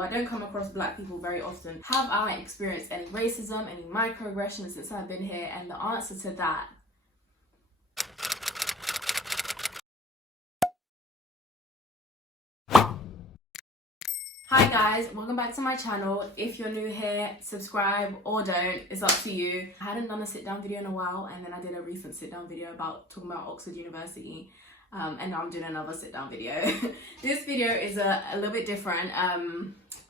people. I don't come across black people very often. Have I experienced any racism, any microaggressions since I've been here? And the answer to that Hi guys, welcome back to my channel. If you're new here, subscribe or don't, it's up to you. I hadn't done a sit down video in a while, and then I did a recent sit down video talking about Oxford University, and now I'm doing another sit down video. This video is a little bit different.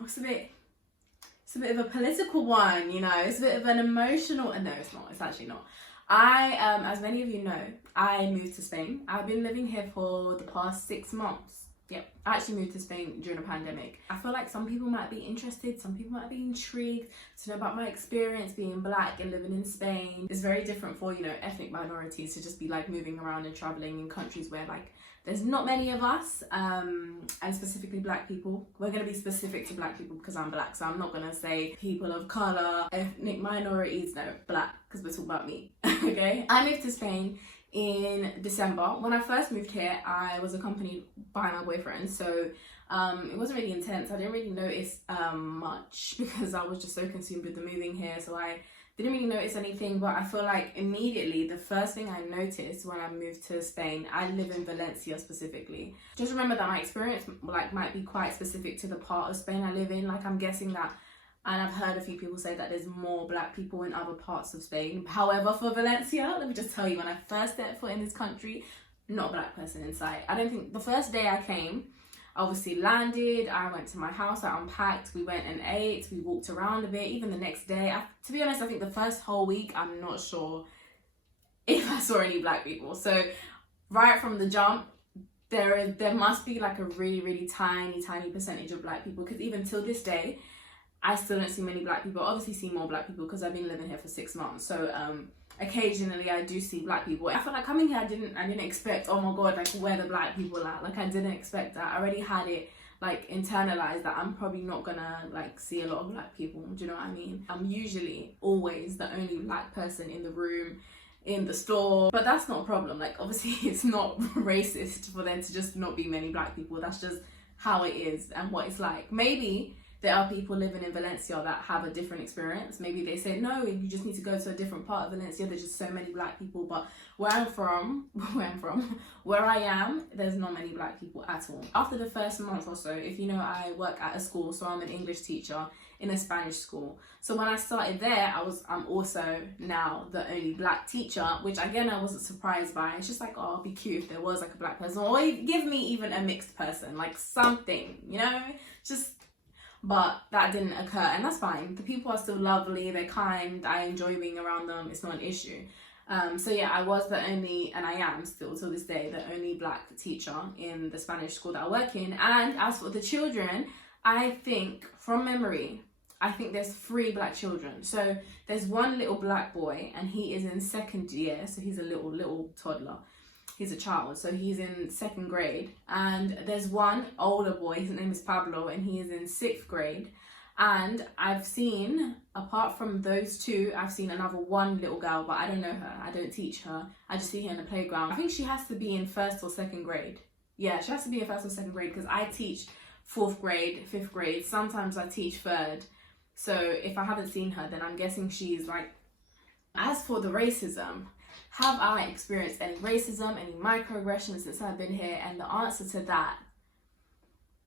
It's a bit of a political one, you know. It's a bit of an emotional, no it's not, it's actually not. As many of you know, I moved to Spain. I've been living here for the past 6 months. Yep, I actually moved to Spain during a pandemic. I feel like some people might be interested, some people might be intrigued to know about my experience being black and living in Spain. It's very different for, you know, ethnic minorities to just be like moving around and traveling in countries where like there's not many of us, and specifically black people. We're going to be specific to black people because I'm black, so I'm not going to say people of colour, ethnic minorities, no, black, because we're talking about me, okay? I moved to Spain in December. When I first moved here, I was accompanied by my boyfriend, so it wasn't really intense. I didn't really notice much because I was just so consumed with the moving here, so I didn't really notice anything. But I feel like immediately the first thing I noticed when I moved to Spain, I live in Valencia specifically. Just remember that my experience like might be quite specific to the part of Spain I live in. Like I'm guessing that, and I've heard a few people say that there's more black people in other parts of Spain. However, for Valencia, let me just tell you, when I first stepped foot in this country, not a black person in sight. I don't think the first day I came, I obviously landed, I went to my house, I unpacked, we went and ate, we walked around a bit. Even the next day, to be honest, I think the first whole week, I'm not sure if I saw any black people. So right from the jump, there must be like a really tiny percentage of black people, because even till this day, I still don't see many black people. Obviously see more black people because I've been living here for 6 months. So occasionally I do see black people. I feel like coming here, I didn't expect, oh my god, like where the black people are. Like I didn't expect that. I already had it like internalized that I'm probably not gonna like see a lot of black people. Do you know what I mean? I'm usually always the only black person in the room, in the store, but that's not a problem. Like obviously it's not racist for there to just not be many black people. That's just how it is and what it's like. Maybe there are people living in Valencia that have a different experience. Maybe they say, no, you just need to go to a different part of Valencia. There's just so many black people. But where I am, there's not many black people at all. After the first month or so, if you know, I work at a school, so I'm an English teacher in a Spanish school. So when I started there, I'm also now the only black teacher, which again, I wasn't surprised by. It's just like, oh, it'd be cute if there was like a black person, or give me even a mixed person, like something, you know, just. But that didn't occur, and that's fine. The people are still lovely, they're kind, I enjoy being around them, it's not an issue. So yeah, I was the only, and I am still to this day, the only black teacher in the Spanish school that I work in. And as for the children, I think, from memory, I think there's 3 black children. So there's one little black boy, and he is in 2nd year, so he's a little toddler. He's a child, so he's in 2nd grade. And there's one older boy, his name is Pablo, and he is in 6th grade. And I've seen, apart from those 2, I've seen another one little girl, but I don't know her, I don't teach her, I just see her in the playground. I think she has to be in 1st or 2nd grade. Yeah, she has to be in 1st or 2nd grade, because I teach 4th grade, 5th grade, sometimes I teach 3rd. So if I haven't seen her, then I'm guessing she's like. As for the racism, have I experienced any racism, any microaggressions since I've been here? And the answer to that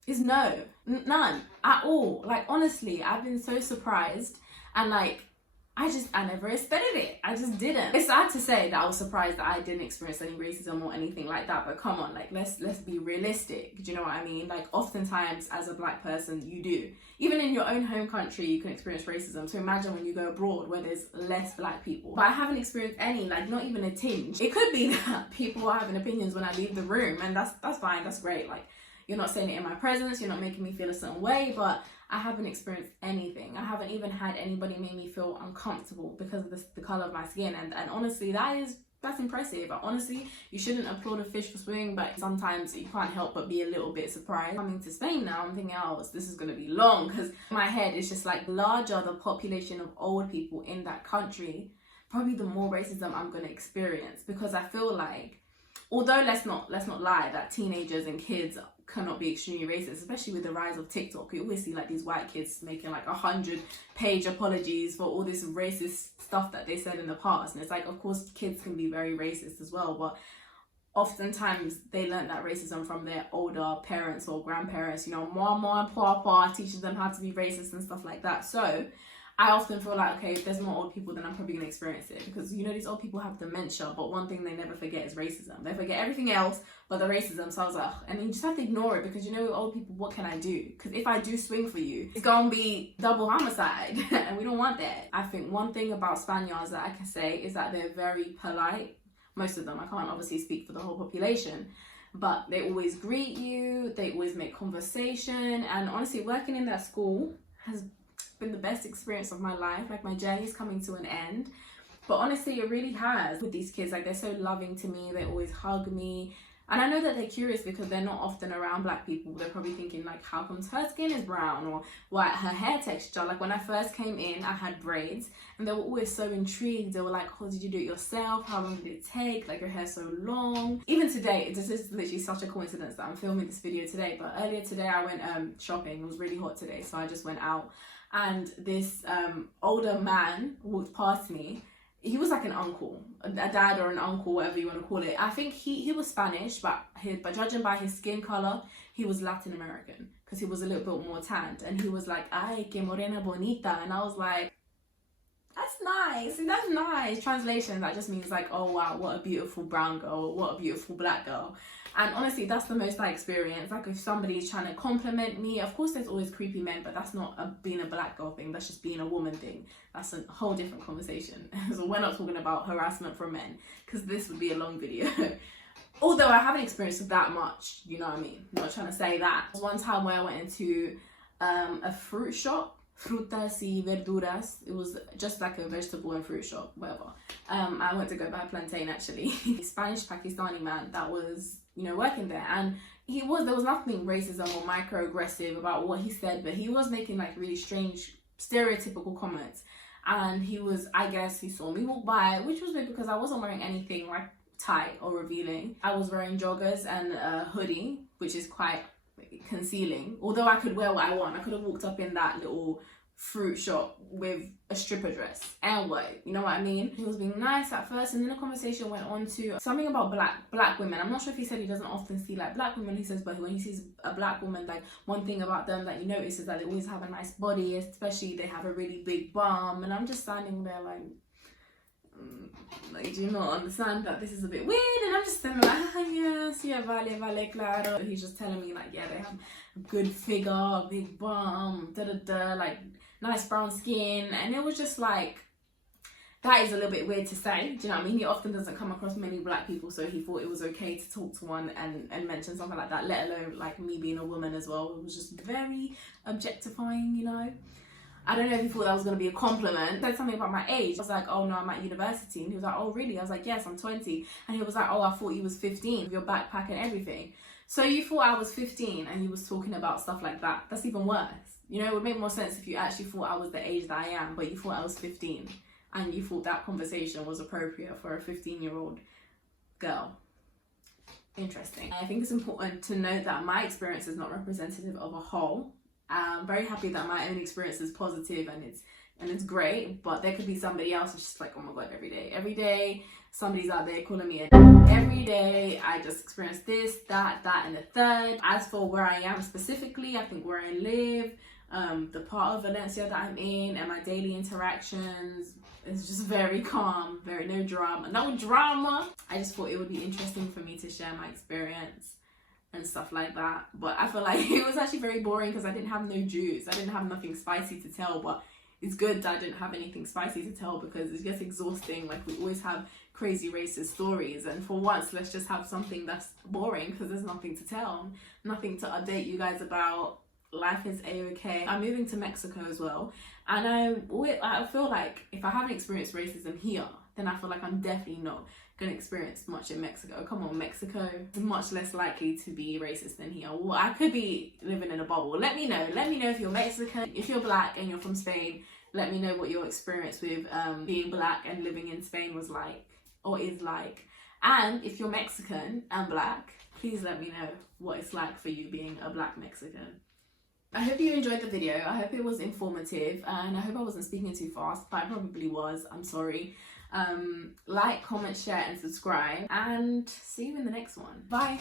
is no, none at all. Like honestly, I've been so surprised, and like I never expected it. I just didn't. It's sad to say that I was surprised that I didn't experience any racism or anything like that, but come on, like let's be realistic. Do you know what I mean? Like oftentimes as a black person, you do. Even in your own home country, you can experience racism. So imagine when you go abroad where there's less black people. But I haven't experienced any, like not even a tinge. It could be that people are having opinions when I leave the room, and that's fine, that's great. Like you're not saying it in my presence, you're not making me feel a certain way, but I haven't experienced anything. I haven't even had anybody make me feel uncomfortable because of the colour of my skin. And honestly, that's impressive. Honestly, you shouldn't applaud a fish for swimming, but sometimes you can't help but be a little bit surprised. Coming to Spain now, I'm thinking, oh, this is going to be long, because my head is just like, larger the population of old people in that country, probably the more racism I'm going to experience. Because I feel like, although let's not lie, that teenagers and kids cannot be extremely racist, especially with the rise of TikTok. You always see like these white kids making like 100-page apologies for all this racist stuff that they said in the past. And it's like, of course, kids can be very racist as well, but oftentimes they learn that racism from their older parents or grandparents, you know, mama and papa teaching them how to be racist and stuff like that. So I often feel like, okay, if there's more old people, then I'm probably going to experience it, because, you know, these old people have dementia, but one thing they never forget is racism. They forget everything else but the racism. So I was like, ugh. And you just have to ignore it, because, you know, with old people, what can I do? Because if I do swing for you, it's going to be double homicide and we don't want that. I think one thing about Spaniards that I can say is that they're very polite. Most of them, I can't obviously speak for the whole population, but they always greet you, they always make conversation. And honestly, working in that school has been the best experience of my life. Like, my journey is coming to an end, but honestly it really has. With these kids, like, they're so loving to me, they always hug me. And I know that they're curious because they're not often around black people. They're probably thinking like, how come her skin is brown, or what her hair texture. Like, when I first came in, I had braids, and they were always so intrigued. They were like, oh, did you do it yourself? How long did it take? Like, your hair's so long. Even today, this is literally such a coincidence that I'm filming this video today, but earlier today I went shopping. It was really hot today, so I just went out, and this older man walked past me. He was like an uncle, a dad or an uncle, whatever you want to call it. I think he was Spanish, but judging by his skin color, he was Latin American, because he was a little bit more tanned. And he was like, ay, que morena bonita. And I was like, that's nice, and that's nice. Translation, that just means like, oh wow, what a beautiful brown girl, or what a beautiful black girl. And honestly, that's the most I experience. Like, if somebody's trying to compliment me, of course there's always creepy men, but that's not being a black girl thing, that's just being a woman thing. That's a whole different conversation. So we're not talking about harassment from men, because this would be a long video. Although I haven't experienced that much, you know what I mean? I'm not trying to say that. There was one time where I went into a fruit shop, frutas y verduras. It was just like a vegetable and fruit shop, whatever. I went to go buy a plantain, actually. Spanish Pakistani man that was, you know, working there, and there was nothing racism or microaggressive about what he said, but he was making like really strange stereotypical comments. And he was, I guess he saw me walk by, which was weird because I wasn't wearing anything like tight or revealing. I was wearing joggers and a hoodie, which is quite concealing. Although I could wear what I want, I could have walked up in that little fruit shop with a stripper dress and white, you know what I mean? He was being nice at first, and then the conversation went on to something about black women. I'm not sure if he said he doesn't often see like black women, he says, but when he sees a black woman, like, one thing about them that you notice is that they always have a nice body, especially they have a really big bum. And I'm just standing there like, do you not understand that this is a bit weird? And I'm just standing like, ah, yes, yeah, vale, claro. He's just telling me like, yeah, they have a good figure, a big bum, like nice brown skin. And it was just like, that is a little bit weird to say, do you know what I mean? He often doesn't come across many black people, so he thought it was okay to talk to one and mention something like that, let alone like me being a woman as well. It was just very objectifying, you know? I don't know if he thought that was going to be a compliment. He said something about my age. I was like, oh no, I'm at university. And he was like, oh really? I was like, yes, I'm 20. And he was like, oh, I thought you was 15 with your backpack and everything. So you thought I was 15 and you was talking about stuff like that. That's even worse. You know, it would make more sense if you actually thought I was the age that I am, but you thought I was 15 and you thought that conversation was appropriate for a 15-year-old girl. Interesting. I think it's important to note that my experience is not representative of a whole. I'm very happy that my own experience is positive and it's great, but there could be somebody else who's just like, oh my god, every day somebody's out there calling me every day I just experience this, that and the third. As for where I am specifically, I think where I live, the part of Valencia that I'm in, and my daily interactions is just very calm, no drama. I just thought it would be interesting for me to share my experience and stuff like that, but I feel like it was actually very boring because I didn't have no juice. I didn't have nothing spicy to tell, but it's good that I didn't have anything spicy to tell because it gets exhausting. Like, we always have crazy racist stories, and for once let's just have something that's boring because there's nothing to tell, nothing to update you guys about. Life is a-okay. I'm moving to Mexico as well, and I feel like if I haven't experienced racism here, then I feel like I'm definitely not gonna experience much in Mexico. Come on, Mexico is much less likely to be racist than here. Well, I could be living in a bubble. Let me know if you're Mexican, if you're black and you're from Spain. Let me know what your experience with being black and living in Spain was like, or is like. And if you're Mexican and black, please let me know what it's like for you being a black Mexican. I hope you enjoyed the video. I hope it was informative, and I hope I wasn't speaking too fast, but I probably was. I'm sorry. Like, comment, share and subscribe, and see you in the next one. Bye.